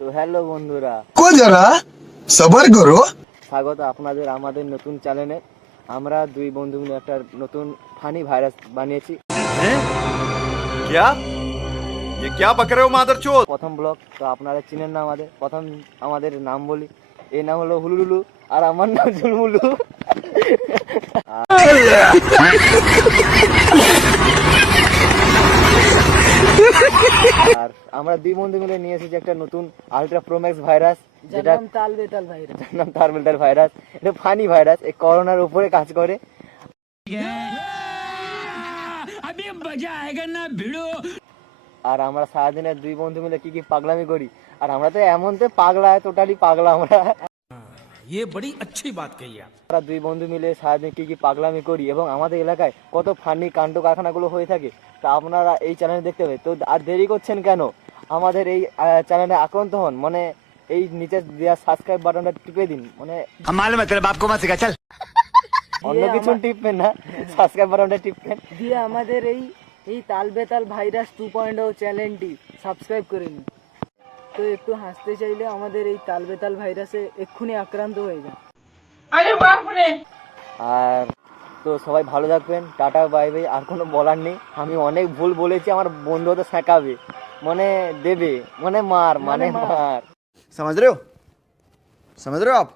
তো হ্যালো বন্ধুরা, को जरा सबर करो। স্বাগত আপনাদের আমাদের নতুন চ্যানেলে। আমরা দুই বন্ধু মিলে একটা নতুন ফানি ভাইরাস বানিয়েছি। हैं? क्या ये क्या बक रहे हो मादरचोद? প্রথম ব্লগ, তো আপনারা চিনেন না আমাদের। প্রথম আমাদের নাম বলি, এই নাম হলো হুলুলুলু আর আমার নাম ঝুলমুলু। আর আমরা দুই বন্ধু মিলে নিয়ে এসেছি একটা নতুন আলট্রা প্রোম্যাক্স ভাইরাস, যেটা নাম তালবেতাল ভাইরাস। নাম থার্মেলটাল ভাইরাস। এটা ফানি ভাইরাস, এই করোনার উপরে কাজ করে। আর আমরা সারাদিনের দুই বন্ধু মিলে কি কি পাগলামি করি, আর আমরা তো এমন তো পাগলা, টোটালি পাগলা আমরা। ये बड़ी अच्छी बात कही आप। আমরা দুই বন্ধু মিলে সারাদিন কি কি পাগলামি করি এবং আমাদের এলাকায় কত ফানি কাণ্ড কারখানাগুলো হয়ে থাকে, তা আপনারা এই চ্যানেলে দেখতে হবে। তো আর দেরি করছেন কেন, আমাদের এই চ্যানেলে আক্রান্ত হন, মানে এই নিচে দেওয়া সাবস্ক্রাইব বাটনটা টিপে দিন। মানে हम मालूम है तेरे बाप को मत सिखा चल। অন্য কিছু টিপবেন না, সাবস্ক্রাইব বাটনটা টিপবেন। দিয়ে আমাদের এই তালবেতাল ভাইরাস 2.0 চ্যানেলটি সাবস্ক্রাইব করে নিন। তো একটু হাসতে চাইলে আমাদের এই তালবেতাল ভাইরাসে এক্ষুনি আক্রান্ত হয়ে যান। আর তো সবাই ভালো থাকবেন, টাটা বাই বাই। আর কোনো বলার নেই, আমি অনেক ভুল বলেছি, আমার বন্ধু তো শেখাবে, মানে দেবে, মানে মার, মানে মার। समझ रहे हो आप?